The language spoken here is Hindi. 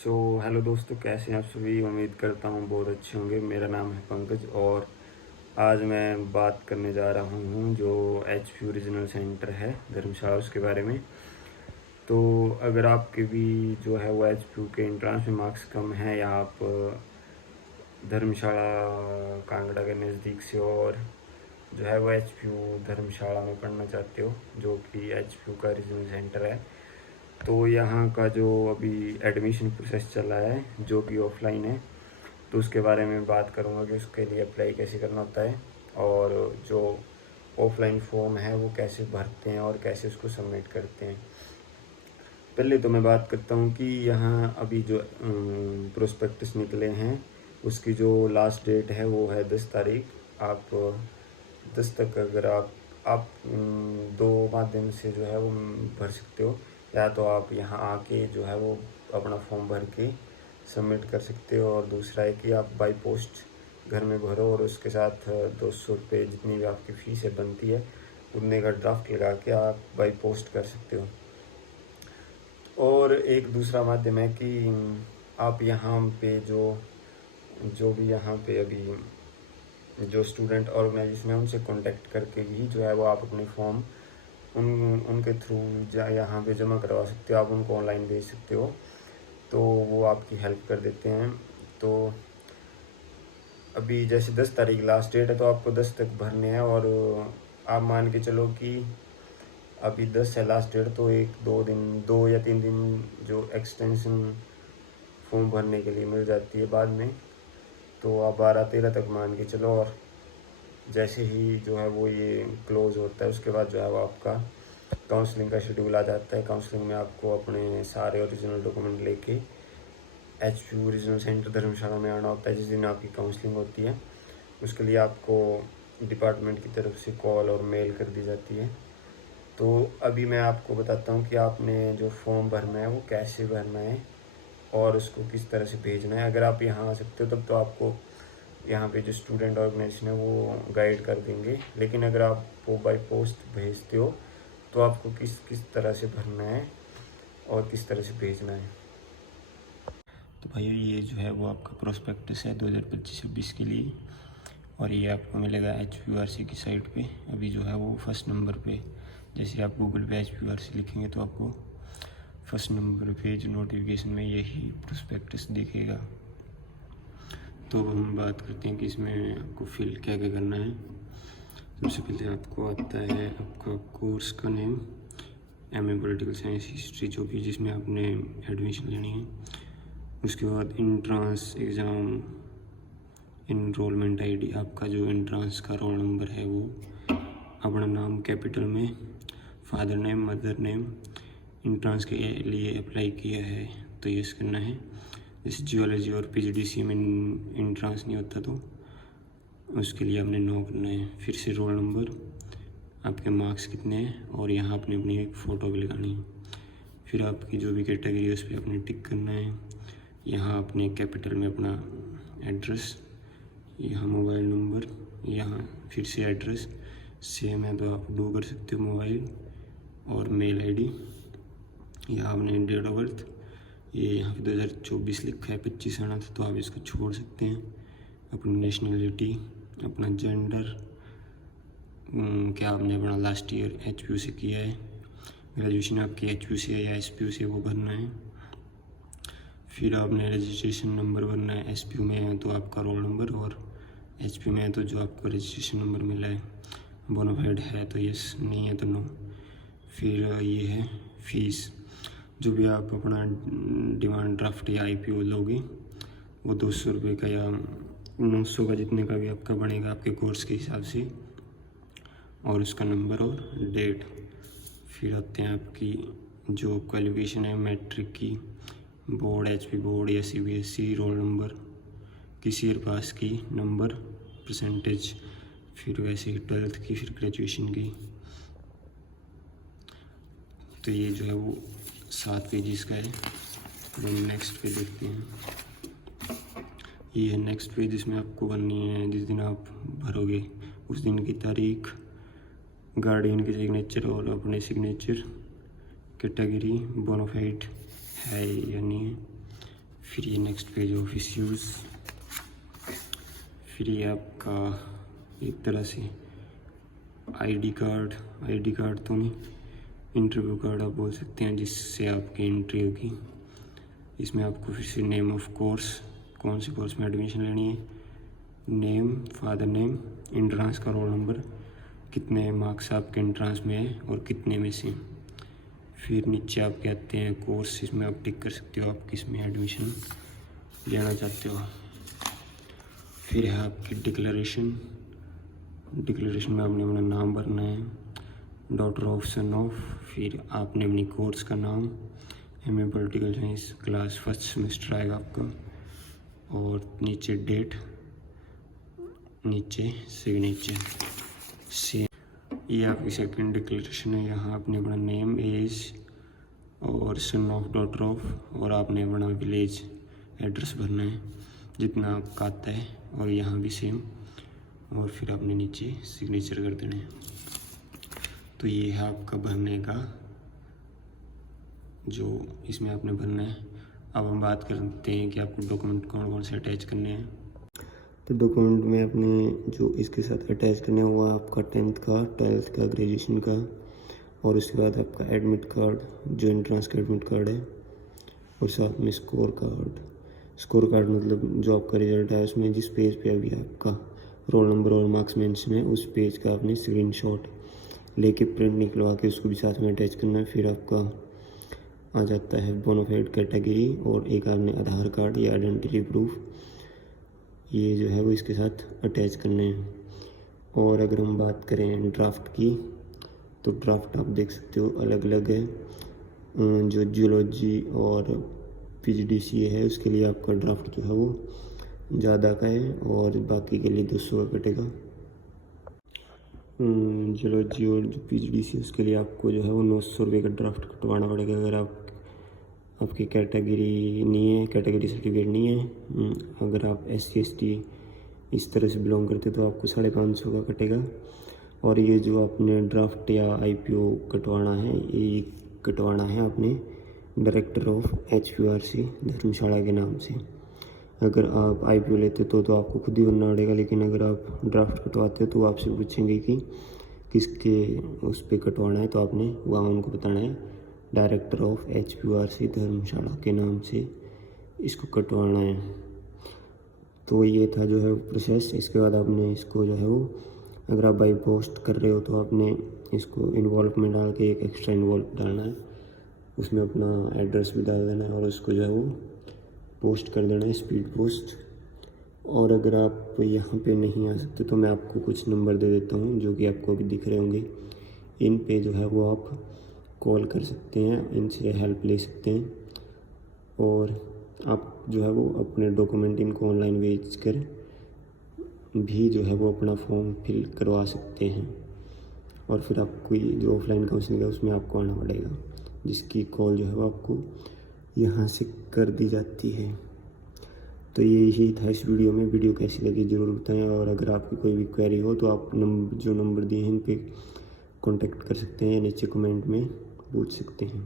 हेलो दोस्तों, कैसे हैं आप सभी। उम्मीद करता हूँ बहुत अच्छे होंगे। मेरा नाम है पंकज और आज मैं बात करने जा रहा हूँ जो एचपीयू रीजनल सेंटर है धर्मशाला, उसके बारे में। तो अगर आपके भी जो है वो एचपीयू के एंट्रेंस में मार्क्स कम हैं या आप धर्मशाला कांगड़ा के नज़दीक से और जो है वो एचपीयू धर्मशाला में पढ़ना चाहते हो, जो कि एचपीयू का रीजनल सेंटर है, तो यहाँ का जो अभी एडमिशन प्रोसेस चल रहा है जो कि ऑफलाइन है, तो उसके बारे में बात करूँगा कि उसके लिए अप्लाई कैसे करना होता है और जो ऑफलाइन फॉर्म है वो कैसे भरते हैं और कैसे उसको सबमिट करते हैं। पहले तो मैं बात करता हूँ कि यहाँ अभी जो प्रोस्पेक्टस निकले हैं उसकी जो लास्ट डेट है वो है 10 तारीख। आप 10 तक अगर आप दो माध्यम से जो है वो भर सकते हो। या तो आप यहाँ आके जो है वो अपना फॉर्म भर के सबमिट कर सकते हो, और दूसरा है कि आप बाई पोस्ट घर में भरो और उसके साथ 200 रुपये जितनी भी आपकी फ़ीस है बनती है उतने का ड्राफ्ट लगा के आप बाई पोस्ट कर सकते हो। और एक दूसरा माध्यम है कि आप यहाँ पे जो भी यहाँ पे अभी जो स्टूडेंट ऑर्गेनाइजेशन है उनसे कांटेक्ट करके ही जो है वो आप अपने फॉर्म उनके थ्रू यहाँ पे जमा करवा सकते हो। आप उनको ऑनलाइन भेज सकते हो, तो वो आपकी हेल्प कर देते हैं। तो अभी जैसे 10 तारीख लास्ट डेट है तो आपको 10 तक भरने हैं, और आप मान के चलो कि अभी 10 है लास्ट डेट, तो 2 या 3 दिन जो एक्सटेंशन फॉर्म भरने के लिए मिल जाती है बाद में। तो आप 12-13 तक मान के चलो, और जैसे ही जो है वो ये क्लोज़ होता है उसके बाद जो है वो आपका काउंसलिंग का शेड्यूल आ जाता है। काउंसलिंग में आपको अपने सारे ओरिजिनल डॉक्यूमेंट लेके एचपीयू रीजनल सेंटर धर्मशाला में आना होता है। जिस दिन आपकी काउंसलिंग होती है उसके लिए आपको डिपार्टमेंट की तरफ से कॉल और मेल कर दी जाती है। तो अभी मैं आपको बताता हूँ कि आपने जो फॉर्म भरना है वो कैसे भरना है और उसको किस तरह से भेजना है। अगर आप यहाँ आ सकते हो तब तो आपको यहाँ पे जो स्टूडेंट ऑर्गेनाइजेशन है वो गाइड कर देंगे, लेकिन अगर आप वो बाई पोस्ट भेजते हो तो आपको किस किस तरह से भरना है और किस तरह से भेजना है। तो भाई ये जो है वो आपका प्रोस्पेक्टस है 2025-26 के लिए, और ये आपको मिलेगा HPURC की साइट पे। अभी जो है वो फर्स्ट नंबर पे, जैसे आप गूगल पे HPURC लिखेंगे तो आपको फर्स्ट नंबर पे जो नोटिफिकेशन में यही प्रोस्पेक्टस दिखेगा। तो हम बात करते हैं कि इसमें आपको फिल क्या क्या करना है। सबसे पहले आपको आता है आपका कोर्स का name, MA political science history जो भी जिसमें आपने एडमिशन लेनी है। उसके बाद इंट्रांस एग्ज़ाम इनरोलमेंट ID, आपका जो एंट्रांस का रोल नंबर है वो, अपना नाम कैपिटल में, father name, mother name, entrance के लिए अप्लाई किया है तो यस करना है। जैसे जियोलॉजी और PGDC में इंट्रांस नहीं होता तो उसके लिए आपने नो करना है। फिर से रोल नंबर, आपके मार्क्स कितने हैं, और यहाँ आपने अपनी एक फ़ोटो भी लगानी है। फिर आपकी जो भी कैटेगरी है उस पर आपने टिक करना है। यहाँ आपने कैपिटल में अपना एड्रेस, यहाँ मोबाइल नंबर, यहाँ फिर से एड्रेस सेम है तो आप डू कर सकते हो मोबाइल, और मेल ID। यहाँ आपने डेट ऑफ बर्थ, ये यहाँ पे 2024 लिखा है, 25 आना था तो आप इसको छोड़ सकते हैं। अपनी नेशनलिटी, अपना जेंडर, क्या आपने अपना लास्ट ईयर HPU से किया है, ग्रेजुएशन आपकी HPU से या SPU से वो भरना है। फिर आपने रजिस्ट्रेशन नंबर भरना है, SPU में है तो आपका रोल नंबर, और HPU में है तो जो आपको रजिस्ट्रेशन नंबर मिला है। बोनाफाइड है तो यस, नहीं है तो नो। फिर ये है फीस, जो भी आप अपना डिमांड ड्राफ्ट या IPO लोगे वो 200 रुपये का या 900 का, जितने का भी आपका बनेगा आपके कोर्स के हिसाब से, और उसका नंबर और डेट। फिर आते हैं आपकी जो क्वालिफिकेशन है मैट्रिक की, बोर्ड, HP बोर्ड या CBSE, रोल नंबर, किस ईयर पास की, नंबर, परसेंटेज, फिर वैसे ही 12th की, फिर ग्रेजुएशन की। तो ये जो है वो 7 पेजेस का है। तो हम नेक्स्ट पे देखते हैं। ये है नेक्स्ट पेज, जिसमें आपको भरनी है जिस दिन आप भरोगे उस दिन की तारीख, गार्डियन के सिग्नेचर और अपने सिग्नेचर, कैटेगरी, बोनाफाइड है या नहीं है, फिर ये नेक्स्ट पेज ऑफिस यूज़, फिर ये आपका एक तरह से आईडी कार्ड तो नहीं, इंटरव्यू कार्ड आप बोल सकते हैं, जिससे आपकी एंट्री होगी। इसमें आपको फिर से नेम ऑफ कोर्स, कौन से कोर्स में एडमिशन लेनी है, नेम, फादर नेम, एंट्रांस का रोल नंबर, कितने मार्क्स आपके एंट्रांस में है और कितने में से। फिर नीचे आपके आते हैं कोर्स, इसमें आप टिक कर सकते हो आप किस में एडमिशन लेना चाहते हो। फिर है आपकी डिक्लेरेशन में आपने अपना नाम भरना है, डॉटर ऑफ, सन ऑफ, फिर आपने अपनी कोर्स का नाम, MA political science, class first semester आएगा आपका, और नीचे डेट, नीचे सिग्नेचर से। ये आपकी सेकंड डिक्लेरेशन है। यहाँ आपने अपना नेम, एज और सन ऑफ, डॉटर ऑफ, और आपने अपना विलेज एड्रेस भरना है जितना आपका आता है, और यहाँ भी सेम, और फिर आपने नीचे सिग्नेचर कर देना है। तो ये है आपका भरने का, जो इसमें आपने भरना है। अब हम बात करते हैं कि आपको डॉक्यूमेंट कौन कौन से अटैच करने हैं। तो डॉक्यूमेंट में अपने जो इसके साथ अटैच करने हुआ आपका 10th का, 12th का, ग्रेजुएशन का, और उसके बाद आपका एडमिट कार्ड, जो एंट्रेंस का एडमिट कार्ड है, और साथ में स्कोर कार्ड मतलब जो आपका रिजल्ट है उसमें जिस पेज पे अभी आपका रोल नंबर और मार्क्स मेंशन है उस पेज का आपने स्क्रीनशॉट लेके प्रिंट निकलवा के उसको भी साथ में अटैच करना है। फिर आपका आ जाता है बोनाफाइड कैटेगरी, और एक आपने आधार कार्ड या आइडेंटिटी प्रूफ, ये जो है वो इसके साथ अटैच करने हैं। और अगर हम बात करें ड्राफ्ट की, तो ड्राफ्ट आप देख सकते हो अलग अलग है। जो जियोलॉजी और पीजीडीसीए है उसके लिए आपका ड्राफ्ट जो है वो ज़्यादा का है, और बाकी के लिए 200 का कटेगा। जियोलॉजी और जो पीजीडीसीए उसके लिए आपको जो है वो 900 रुपये का ड्राफ्ट कटवाना पड़ेगा। अगर आपकी कैटेगरी नहीं है, कैटेगरी सर्टिफिकेट नहीं है, अगर आप SC ST इस तरह से बिलोंग करते तो आपको 550 का कटेगा। और ये जो आपने ड्राफ्ट या IPO कटवाना है, ये कटवाना है आपने डायरेक्टर ऑफ HPRC धर्मशाला के नाम से। अगर आप IPO लेते तो आपको खुद ही बनना पड़ेगा, लेकिन अगर आप ड्राफ्ट कटवाते हो तो आपसे पूछेंगे कि किसके उस पर कटवाना है, तो आपने वहाँ उनको बताना है डायरेक्टर ऑफ HPRC धर्मशाला के नाम से इसको कटवाना है। तो ये था जो है प्रोसेस। इसके बाद आपने इसको जो है वो, अगर आप बाई पोस्ट कर रहे हो तो आपने इसको इन्वॉल्व में डाल के एक एक्स्ट्रा इन्वॉल्व डालना है, उसमें अपना एड्रेस भी डाल देना है, और उसको जो है वो पोस्ट कर देना है, स्पीड पोस्ट। और अगर आप यहाँ पे नहीं आ सकते तो मैं आपको कुछ नंबर दे देता हूँ जो कि आपको अभी दिख रहे होंगे। इन पे जो है वो आप कॉल कर सकते हैं, इनसे हेल्प ले सकते हैं, और आप जो है वो अपने डॉक्यूमेंट इनको ऑनलाइन भेज कर भी जो है वो अपना फॉर्म फिल करवा सकते हैं। और फिर आपको जो ऑफलाइन काउंसलिंग है उसमें आपको आना पड़ेगा, जिसकी कॉल जो है वो आपको यहाँ से कर दी जाती है। तो यही था इस वीडियो में। वीडियो कैसी लगी ज़रूर बताएं, और अगर आपकी कोई भी क्वेरी हो तो आप जो नंबर दिए हैं इन पे कांटेक्ट कर सकते हैं या नीचे कमेंट में पूछ सकते हैं।